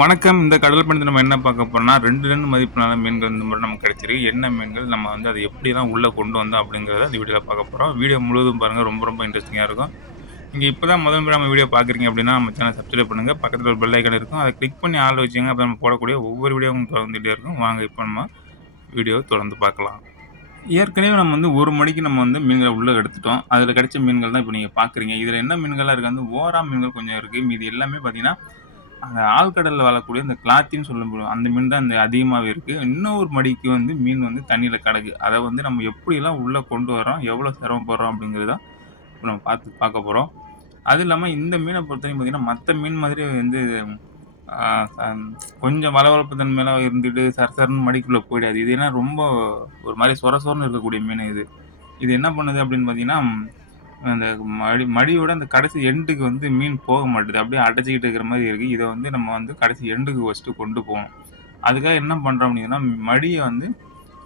வணக்கம். இந்த கடல் பண்ணி நம்ம என்ன பார்க்க போறோம்னா, 2 டன் மதிப்பிலான மீன்கள் இந்த முறை நமக்கு கிடைச்சிருக்கு. என்ன மீன்கள்? நம்ம வந்து அத எப்படிலாம் உள்ள கொண்டு வந்தோம் அப்படிங்கிறத இந்த வீடியோல பார்க்க போறோம். வீடியோ முழுவதும் பாருங்க. ரொம்ப ரொம்ப இன்ட்ரஸ்டிங்கா இருக்கும். நீங்க இப்ப தான் முதல் முறை நம்ம வீடியோ பார்க்குறீங்க அப்படின்னா, நம்ம சேனல சப்ஸ்கிரைப் பண்ணுங்க. பக்கத்துல ஒரு பெல் ஐகான் இருக்கும். அத கிளிக் பண்ணி ஆல்ல வச்சுக்கங்க. அப்ப நம்ம போடக்கூடிய ஒவ்வொரு வீடியோவும் உங்களுக்கு வந்துட்டே இருக்கும். வாங்க இப்ப நம்ம வீடியோவ தொடர்ந்து பார்க்கலாம். ஏற்கனவே நம்ம வந்து 1 மணிக்கு நம்ம வந்து மீன்கள உள்ள எடுத்துட்டோம். அதுல கிடைச்ச மீன்கள் தான் இப்ப நீங்க பார்க்குறீங்க. இதுல என்ன மீன்கள்லாம் இருக்கு வந்து ஓரா மீன்கள் கொஞ்சம் இருக்கு. மீதி எல்லாமே பார்த்தீங்கன்னா அந்த ஆழ்கடல்ல வாழக்கூடிய இந்த கிளாத்தின்னு சொல்லப்படும். அந்த மீன் தான் இந்த அதிகமாவே இருக்கு. இன்னொரு மடிக்கு வந்து மீன் வந்து தண்ணீல கிடக்கு. அத வந்து நம்ம எப்படிலாம் உள்ள கொண்டு வர்றோம், எவ்வளோ சிரமப்படுறோம் அப்படிங்கிறது தான் இப்ப நம்ம பார்க்க போறோம். அதுவும் இல்லாம இந்த மீன பொறுத்தவரைக்கும் பார்த்தீங்கன்னா, மத்த மீன் மாதிரி வந்து ஆ அம் கொஞ்சம் வழவழப்பு தன்மைலாம் இருந்துட்டு சரசரன்னு மடிக்குள்ள போயிடாது. இது ஏன்னா ரொம்ப ஒரு மாரி சொர சொரன்னு இருக்கக்கூடிய மீன் இது. இது என்ன பண்ணுது அப்படின்னு பார்த்தீங்கன்னா, அந்த மடியோட அந்த கடைசி எண்டுக்கு வந்து மீன் போக மாட்டுது. அப்படியே அடைச்சுக்கிட்டு இருக்கிற மாரி இருக்கு. இத வந்து நம்ம வந்து கடைசி எண்டுக்கு ஃபர்ஸ்ட்டு கொண்டு போணும். அதுக்காக என்ன பண்றோம் அப்படின்னா, மடிய வந்து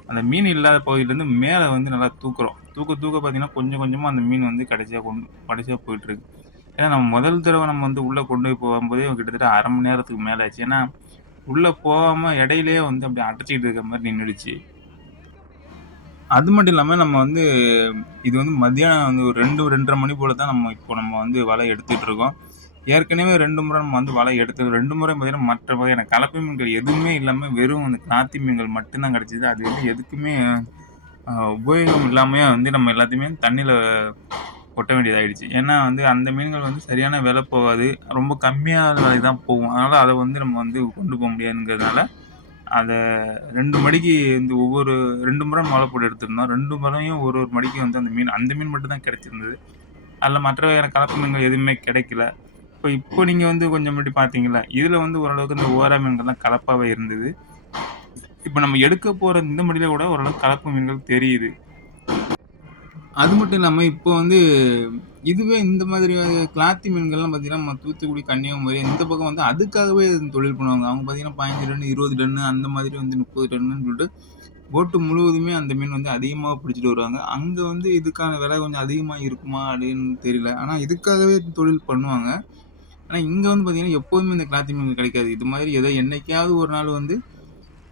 அந்த மீன் இல்லாத பகுதியிலேருந்து மேல வந்து நல்லா தூக்குறோம். தூக்க தூக்க பார்த்தீங்கன்னா, கொஞ்சம் கொஞ்சமா அந்த மீன் வந்து கடைசியா போயிட்டுருக்கு. ஏன்னா நம்ம முதல் தடவ நம்ம வந்து உள்ள கொண்டு போய் போகும்போதே கிட்டத்தட்ட 1/2 மணி நேரத்துக்கு மேல ஆச்சு. ஏன்னா, உள்ள போகாம இடையிலேயே வந்து அப்படியே அடைச்சுக்கிட்டு இருக்கிற மாரி நின்னுடுச்சு. அது மட்டும் இல்லாம நம்ம வந்து இது வந்து மத்தியானம் வந்து ஒரு 2, 2:30 மணி போல தான் நம்ம வந்து வலை எடுத்துட்டு இருக்கோம். ஏற்கனவே 2 முறை நம்ம வந்து வலை எடுத்தது. 2 முறை பார்த்தீங்கன்னா, மற்ற வகையான கலப்பு மீன்கள் எதுவுமே இல்லாம வெறும் அந்த கிளாத்தி மீன்கள் மட்டும் தான் கிடைச்சது. அது வந்து எதுக்குமே உபயோகம் இல்லாமயே வந்து நம்ம எல்லாத்தையுமே தண்ணீல கொட்ட வேண்டியதாயிடுச்சு. ஏன்னா வந்து அந்த மீன்கள் வந்து சரியான விலை போகாது. ரொம்ப கம்மியான விலைக்கு தான் போகும். அதனால அத வந்து நம்ம வந்து கொண்டு போ முடியாதுங்கிறதுனால, அத 2 மடிக்கு வந்து ஒவ்வொரு 2 முறை மாலை போட்டு எடுத்திருந்தோம். 2 முறையும் ஒரு ஒரு மடிக்கு வந்து அந்த மீன் மட்டும் தான் கிடைச்சிருந்தது. அதில மற்ற வகையான கலப்பு மீன்கள் எதுவுமே கிடைக்கல. இப்போ நீங்க வந்து கொஞ்சம் முன்னாடி பார்த்தீங்கல்ல, இதில வந்து ஓரளவுக்கு இந்த ஓரா மீன்கள்லாம் கலப்பாவே இருந்தது. இப்ப நம்ம எடுக்க போற இந்த மடியில கூட ஓரளவுக்கு கலப்பு மீன்கள் தெரியுது. அது மட்டும் இல்லாம இப்போ வந்து இதுவே இந்த மாதிரி கிளாத்தி மீன்கள்லாம் பார்த்தீங்கன்னா, நம்ம தூத்துக்குடி, கன்னியாகுமரி இந்த பக்கம் வந்து அதுக்காகவே தொழில் பண்ணுவாங்க. அவங்க பார்த்தீங்கன்னா 15 டன்னு, 20 டன்னு அந்த மாதிரி வந்து 30 டன்னுன்னு சொல்லிட்டு போட்டு முழுவதுமே அந்த மீன் வந்து அதிகமா பிடிச்சிட்டு வருவாங்க. அங்க வந்து இதுக்கான விலை கொஞ்சம் அதிகமா இருக்குமா அப்படின்னு தெரியல. ஆனா இதுக்காகவே தொழில் பண்ணுவாங்க. ஆனா இங்க வந்து பார்த்தீங்கன்னா, எப்போதுமே இந்த கிளாத்தி மீன்கள் கிடைக்காது. இது மாதிரி ஏதோ என்னைக்காவது ஒரு நாள் வந்து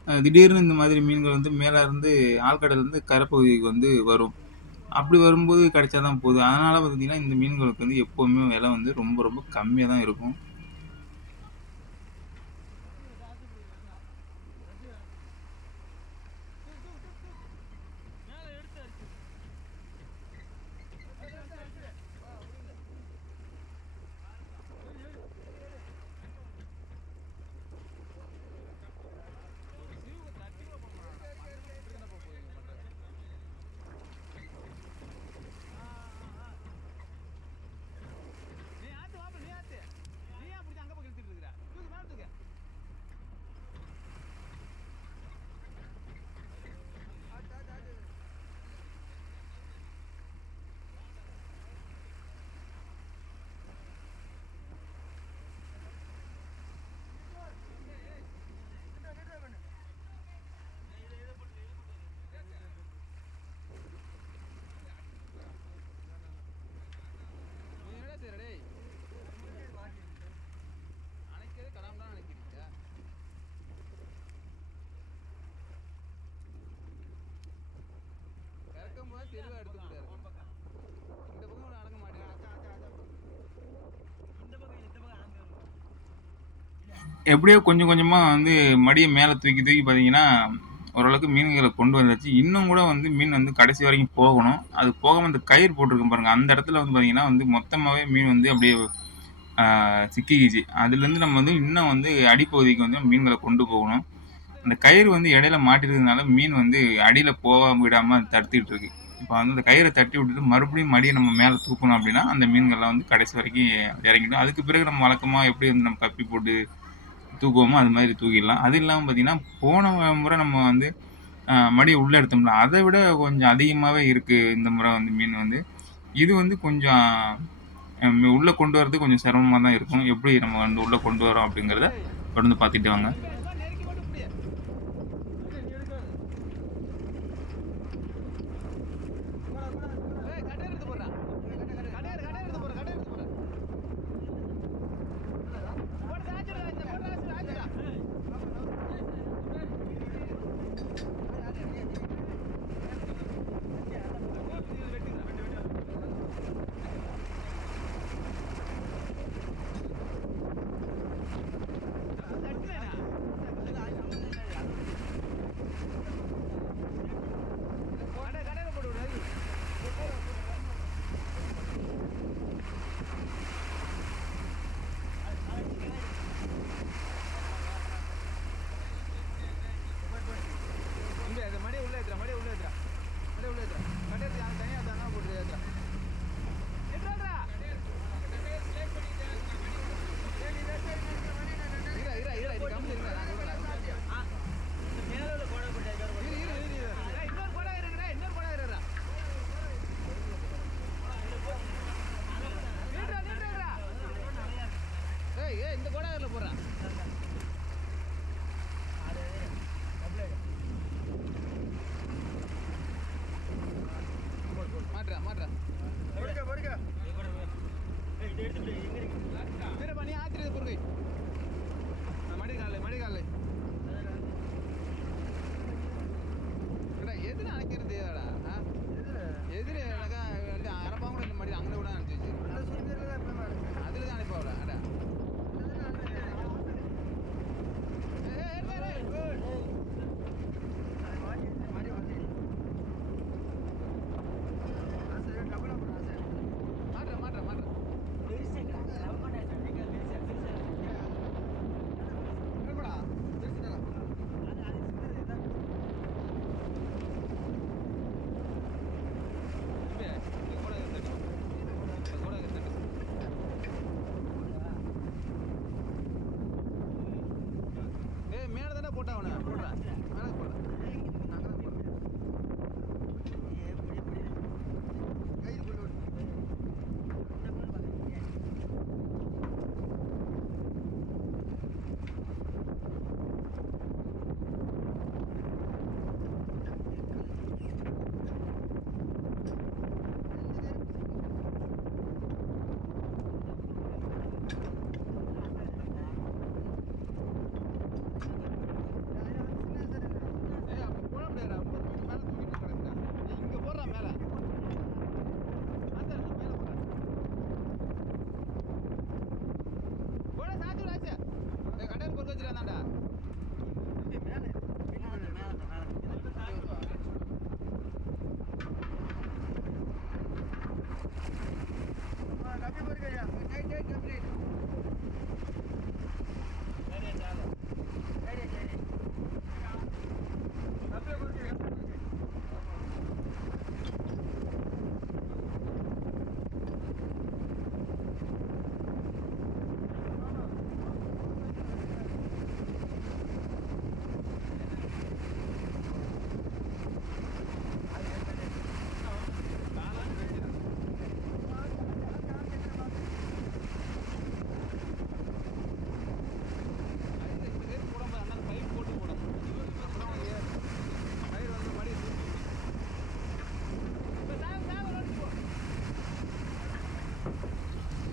திடீர்னு இந்த மாதிரி மீன்கள் வந்து மேல இருந்து ஆழ்கடல்லேருந்து கரைப்பகுதிக்கு வந்து வரும். அப்படி வரும்போது கிடைச்சா தான் போது. அதனால பார்த்தீங்கன்னா, இந்த மீன்களுக்கு வந்து எப்பவுமே விலை வந்து ரொம்ப ரொம்ப கம்மியா தான் இருக்கும். எப்படியோ கொஞ்சம் கொஞ்சமா வந்து மடிய மேல தூக்கி தூக்கி பார்த்தீங்கன்னா, ஓரளவுக்கு மீன்கள கொண்டு வந்தாச்சு. இன்னும் கூட வந்து மீன் வந்து கடைசி வரைக்கும் போகணும். அது போகாம இந்த கயிறு போட்டிருக்கும் பாருங்க, அந்த இடத்துல வந்து பார்த்தீங்கன்னா வந்து மொத்தமாவே மீன் வந்து அப்படியே ஆ சிக்கிக்கிச்சு. அதுலேருந்து நம்ம வந்து இன்னும் வந்து அடிப்பகுதிக்கு வந்து மீன்கள கொண்டு போகணும். அந்த கயிறு வந்து இடையில மாட்டியிருக்கிறதுனால மீன் வந்து அடியில போகாம விடாம தடுத்துக்கிட்டு இருக்கு. இப்ப வந்து அந்த கயிற தட்டி விட்டுட்டு மறுபடியும் மடிய நம்ம மேல தூக்கணும் அப்படின்னா, அந்த மீன்கள்லாம் வந்து கடைசி வரைக்கும் இறங்கிடும். அதுக்கு பிறகு நம்ம வழக்கமா எப்படி வந்து நம்ம கப்பி போட்டு தூக்குவோமோ, அது மாரி தூக்கிடலாம். அது இல்லாம பார்த்தீங்கன்னா, போன முறை நம்ம வந்து மடிய உள்ள எடுத்தோம்ல, அத விட கொஞ்சம் அதிகமாவே இருக்கு இந்த முறை வந்து மீன் வந்து. இது வந்து கொஞ்சம் உள்ள கொண்டு வரது கொஞ்சம் சிரமமா தான் இருக்கும். எப்படி நம்ம வந்து உள்ள கொண்டு வரோம் அப்படிங்கிறத தொடர்ந்து பார்த்துட்டு வாங்க.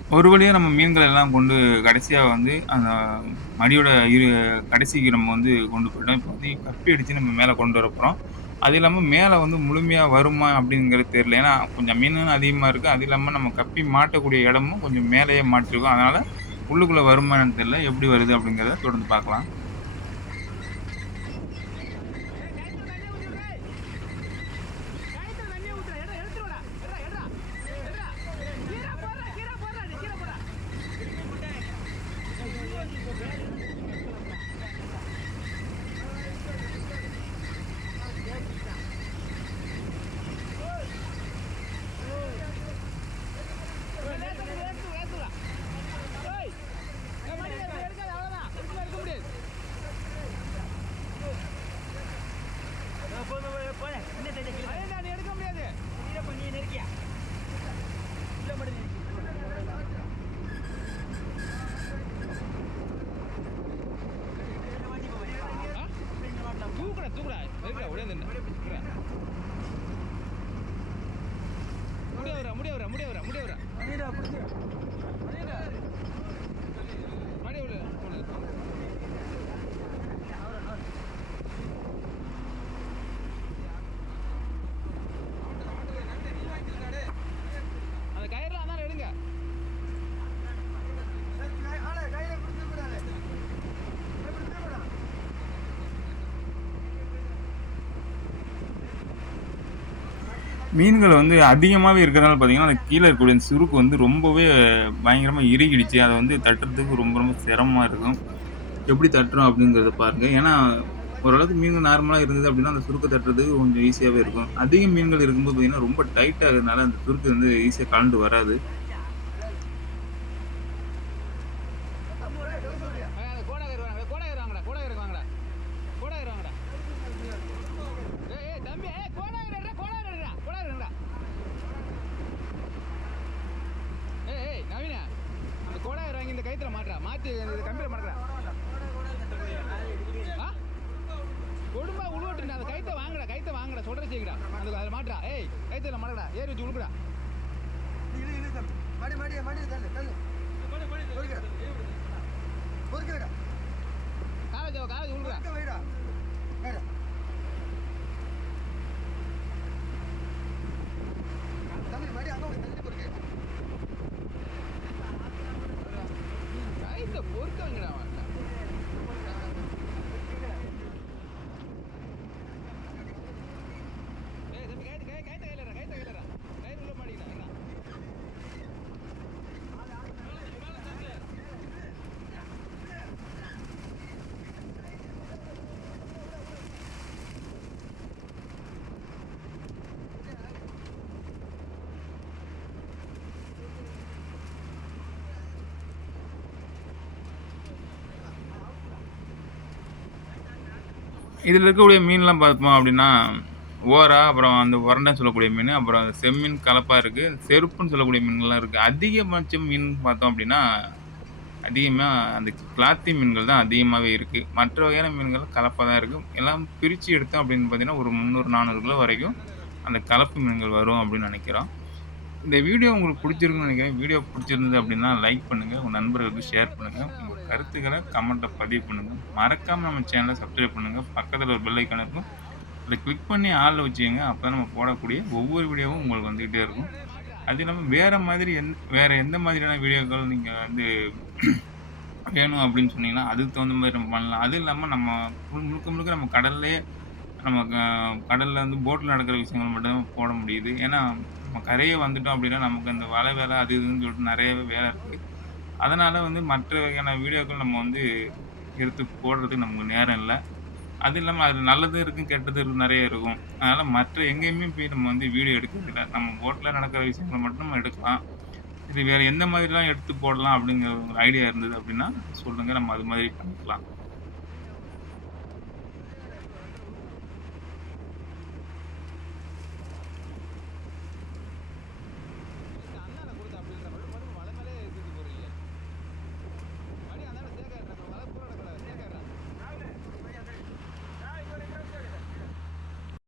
ஒரு வழியா நம்ம மீன்கள் எல்லாம் கொண்டு கடைசியா வந்து அந்த மடியோட கடைசிக்கு நம்ம வந்து கொண்டு போயிட்டோம். இப்போ வந்து கப்பி அடிச்சு நம்ம மேல கொண்டு வரப்போறோம். அது இல்லாம மேல வந்து முழுமையா வருமா அப்படிங்கிறது தெரியல. ஏன்னா கொஞ்சம் மீனும் அதிகமா இருக்கு. அது இல்லாம நம்ம கப்பி மாட்டக்கூடிய இடமும் கொஞ்சம் மேலேயே மாட்டியிருக்கோம். அதனால உள்ளுக்குள்ள வருமா என்னன்னு தெரியல. எப்படி வருது அப்படிங்கிறத தொடர்ந்து பார்க்கலாம். மீன்கள் வந்து அதிகமாவே இருக்கிறனால பார்த்தீங்கன்னா, அந்த கீழ இருக்கக்கூடிய அந்த சுருக்கு வந்து ரொம்பவே பயங்கரமா இறுகிடுச்சு. அத வந்து தட்டுறதுக்கு ரொம்ப ரொம்ப சிரமமா இருக்கும். எப்படி தட்டுறோம் அப்படிங்கிறத பாருங்க. ஏன்னா, ஓரளவுக்கு மீன்கள் நார்மலா இருந்தது அப்படின்னா, அந்த சுருக்க தட்டுறதுக்கு கொஞ்சம் ஈஸியாவே இருக்கும். அதிக மீன்கள் இருக்கும்போது பார்த்தீங்கன்னா, ரொம்ப டைட்டா இருக்கிறதுனால அந்த சுருக்கு வந்து ஈஸியா கழண்டு வராது. இதில இருக்கக்கூடிய மீன்லாம் பார்த்தோம் அப்படின்னா, ஓரா, அப்புறம் அந்த உரண்டைன்னு சொல்லக்கூடிய மீனு, அப்புறம் செம்மீன் கலப்பா இருக்கு. செருப்புன்னு சொல்லக்கூடிய மீன்கள்லாம் இருக்கு. அதிகபட்சம் மீன் பார்த்தோம் அப்படின்னா, அதிகமா அந்த பிளாத்தி மீன்கள் தான் அதிகமாவே இருக்கு. மற்ற வகையான மீன்கள் கலப்பா தான் இருக்கு. எல்லாம் பிரிச்சு எடுத்தோம் அப்படின்னு பார்த்தீங்கன்னா, ஒரு 300, 400 கிலோ வரைக்கும் அந்த கலப்பு மீன்கள் வரும் அப்படின்னு நெனைக்கிறோம். இந்த வீடியோ உங்களுக்கு புடிச்சிருக்குன்னு நெனைக்கிறேன். வீடியோ புடிச்சிருந்தது அப்படின்னா, லைக் பண்ணுங்க. உங்க நண்பர்களுக்கு ஷேர் பண்ணுங்க. உங்க கருத்துக்கள கமெண்ட்ல பதிவு பண்ணுங்க. மறக்காம நம்ம சேனல சப்ஸ்கிரைப் பண்ணுங்க. பக்கத்துல ஒரு பெல் ஐகான் இருக்கும். அத கிளிக் பண்ணி ஆல்ல வச்சுக்கங்க. அப்பதான் நம்ம போடக்கூடிய ஒவ்வொரு வீடியோவும் உங்களுக்கு வந்துகிட்டே இருக்கும். அது இல்லாம வேற எந்த மாதிரியான வீடியோக்கள் நீங்க வந்து வேணும் அப்படின்னு சொன்னீங்கன்னா, அதுக்கு தகுந்த மாரி நம்ம பண்ணலாம். அது இல்லாம நம்ம முழுக்க முழுக்க நம்ம கடல்லயே நம்ம கடல்ல வந்து போட்ல நடக்கிற விஷயங்கள் மட்டும் தான் போட முடியுது. ஏன்னா, நம்ம கரையே வந்துட்டோம் அப்படின்னா, நமக்கு அந்த வலை வேலை அது இதுன்னு சொல்லிட்டு நெறையவே வேலை இருக்கு. அதனால வந்து மற்ற வகையான வீடியோக்கள் நம்ம வந்து எடுத்து போடுறதுக்கு நமக்கு நேரம் இல்ல. அது இல்லாம அது நல்லதும் இருக்கும், கெட்டதும் இருக்கும் நெறைய இருக்கும். அதனால மற்ற எங்கேயுமே போய் நம்ம வந்து வீடியோ எடுக்கிறதில்ல. நம்ம ரோட்ல நடக்கிற விஷயங்கள மட்டும் நம்ம எடுக்கலாம். இது வேற எந்த மாதிரிலாம் எடுத்து போடலாம் அப்படிங்கிற ஒரு ஐடியா இருந்தது அப்படின்னா சொல்லுங்க. நம்ம அது மாதிரி பண்ணிக்கலாம்.